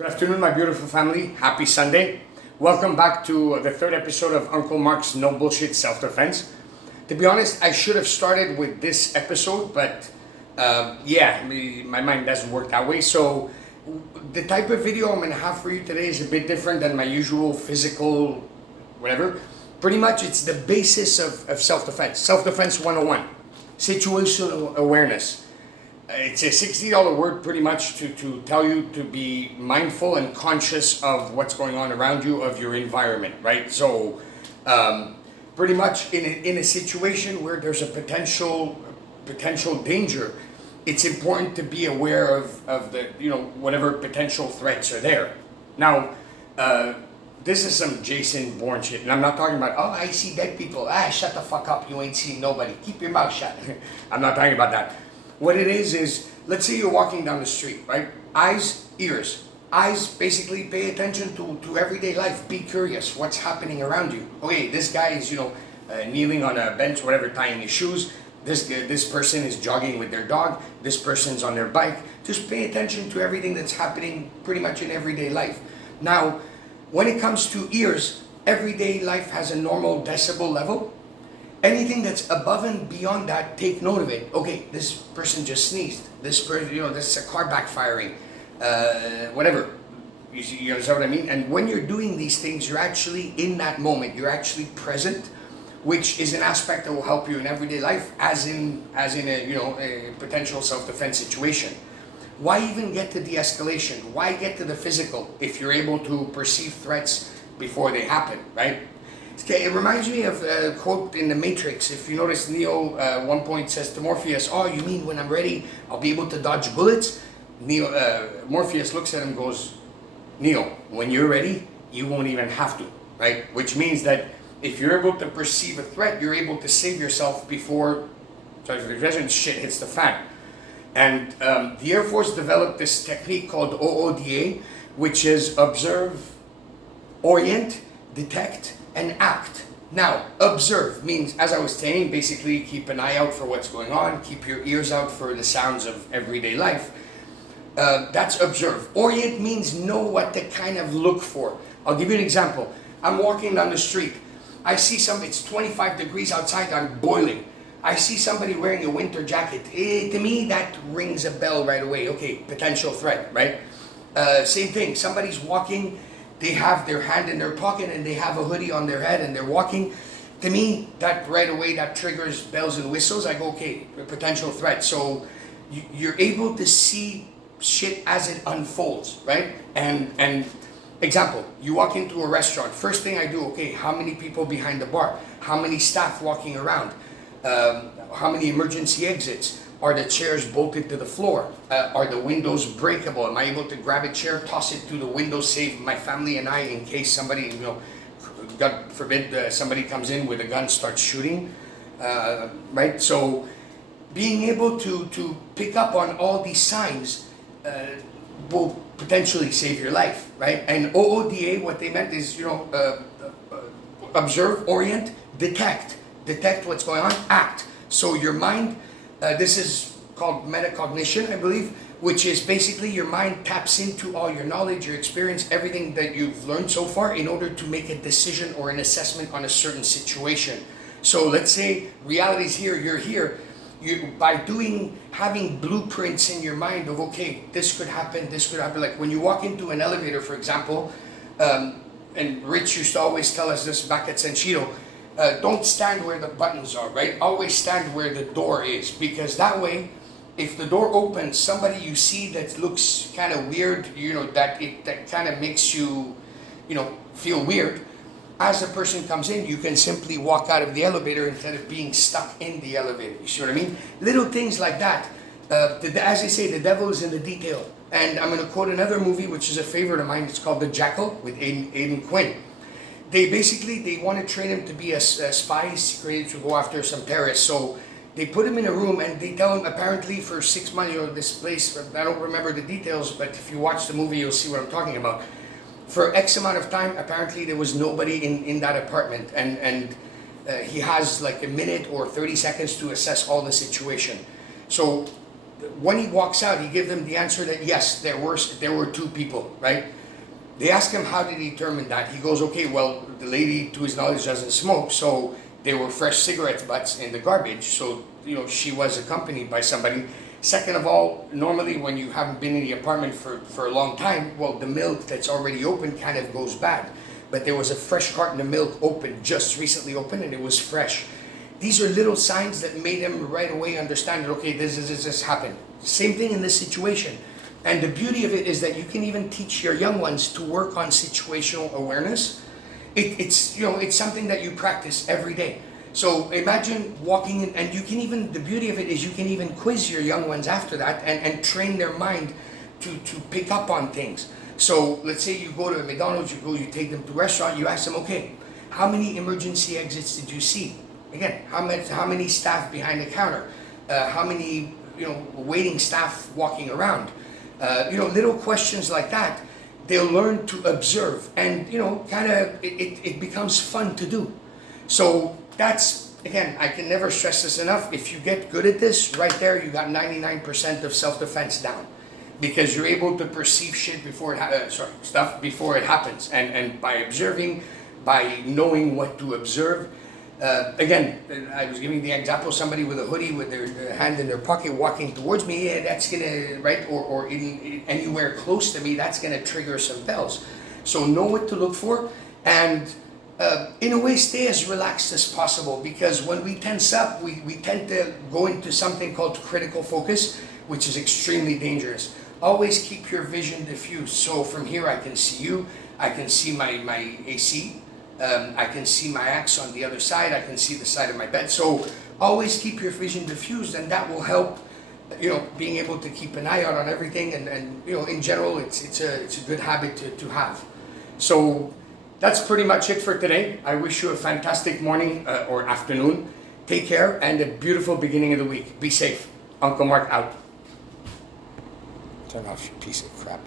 Good afternoon, my beautiful family. Happy Sunday. Welcome back to the third episode of Uncle Mark's No Bullshit Self-Defense. To be honest, I should have started with this episode, but my mind doesn't work that way. So the type of video I'm going to have for you today is a bit different than my usual physical whatever. Pretty much it's the basis of self-defense. Self-defense 101. Situational awareness. It's a $60 word pretty much to tell you to be mindful and conscious of what's going on around you, of your environment, right? So pretty much in a situation where there's a potential danger, it's important to be aware of the, whatever potential threats are there. Now, this is some Jason Bourne shit, and I'm not talking about, I see dead people. Shut the fuck up, you ain't seen nobody. Keep your mouth shut. I'm not talking about that. What it is, let's say you're walking down the street, right? Eyes, ears. Eyes, basically pay attention to everyday life. Be curious. What's happening around you? Okay, this guy is, kneeling on a bench, whatever, tying his shoes. This person is jogging with their dog. This person's on their bike. Just pay attention to everything that's happening pretty much in everyday life. Now, when it comes to ears, everyday life has a normal decibel level. Anything that's above and beyond that, take note of it. Okay, this person just sneezed. This person, this is a car backfiring. Whatever. You understand what I mean? And when you're doing these things, you're actually in that moment. You're actually present, which is an aspect that will help you in everyday life, as in a potential self-defense situation. Why even get to de-escalation? Why get to the physical if you're able to perceive threats before they happen, right? Okay, it reminds me of a quote in The Matrix. If you notice, Neo at one point says to Morpheus, "Oh, you mean when I'm ready, I'll be able to dodge bullets?" Morpheus looks at him and goes, "Neo, when you're ready, you won't even have to," right? Which means that if you're able to perceive a threat, you're able to save yourself before, sorry for the expression, shit hits the fan. And the Air Force developed this technique called OODA, which is observe, orient, detect, and act. Now, observe means, as I was saying, basically keep an eye out for what's going on, keep your ears out for the sounds of everyday life. That's observe. Orient means know what to kind of look for. I'll give you an example. I'm walking down the street. I see it's 25 degrees outside, I'm boiling. I see somebody wearing a winter jacket. To me, that rings a bell right away. Okay, potential threat, right? Same thing, somebody's walking, they have their hand in their pocket and they have a hoodie on their head and they're walking. To me, that right away, that triggers bells and whistles. I go, okay, a potential threat. So you're able to see shit as it unfolds, right? And example, you walk into a restaurant. First thing I do, okay, how many people behind the bar? How many staff walking around? How many emergency exits? Are the chairs bolted to the floor? Are the windows breakable? Am I able to grab a chair, toss it through the window, save my family and I in case somebody, God forbid, somebody comes in with a gun, starts shooting, right? So being able to pick up on all these signs will potentially save your life, right? And OODA, what they meant is, observe, orient, detect what's going on, act. So your mind, this is called metacognition, I believe, which is basically your mind taps into all your knowledge, your experience, everything that you've learned so far in order to make a decision or an assessment on a certain situation. So let's say reality's here, you're here. By having blueprints in your mind of, okay, this could happen. Like when you walk into an elevator, for example, and Rich used to always tell us this back at Senshito, don't stand where the buttons are, right? Always stand where the door is, because that way, if the door opens, somebody you see that looks kind of weird, that kind of makes you, feel weird. As the person comes in, you can simply walk out of the elevator instead of being stuck in the elevator. You see what I mean? Little things like that. As they say, the devil is in the detail. And I'm going to quote another movie, which is a favorite of mine. It's called The Jackal with Aidan Quinn. They want to train him to be a spy, secretly to go after some terrorists. So they put him in a room and they tell him apparently for 6 months, this place, I don't remember the details, but if you watch the movie, you'll see what I'm talking about. For X amount of time, apparently there was nobody in that apartment. And he has like a minute or 30 seconds to assess all the situation. So when he walks out, he gives them the answer that yes, there were two people, right? They ask him how did he determine that. He goes, okay, well, the lady, to his knowledge, doesn't smoke, so there were fresh cigarette butts in the garbage. So she was accompanied by somebody. Second of all, normally when you haven't been in the apartment for a long time, well, the milk that's already open kind of goes bad. But there was a fresh carton of milk open, just recently opened, and it was fresh. These are little signs that made him right away understand that, okay, this happened. Same thing in this situation. And the beauty of it is that you can even teach your young ones to work on situational awareness. It's something that you practice every day. So imagine walking in, and you can even, the beauty of it is you can even quiz your young ones after that and train their mind to pick up on things. So let's say you go to McDonald's, you take them to a restaurant, you ask them, okay, how many emergency exits did you see? Again, how many staff behind the counter? How many waiting staff walking around? Little questions like that, they'll learn to observe, and it becomes fun to do. So that's, again, I can never stress this enough. If you get good at this, right there, you got 99% of self-defense down, because you're able to perceive shit before stuff before it happens, and by observing, by knowing what to observe. Again, I was giving the example, somebody with a hoodie with their hand in their pocket walking towards me, that's gonna, right, or anywhere close to me, that's gonna trigger some bells. So know what to look for, and in a way stay as relaxed as possible, because when we tense up, we tend to go into something called critical focus, which is extremely dangerous. Always keep your vision diffused. So from here I can see you, I can see my AC, I can see my axe on the other side, I can see the side of my bed. So always keep your vision diffused, and that will help, being able to keep an eye out on everything, and in general, it's a good habit to have. So that's pretty much it for today. I wish you a fantastic morning or afternoon. Take care, and a beautiful beginning of the week. Be safe. Uncle Marc out. Turn off, you piece of crap.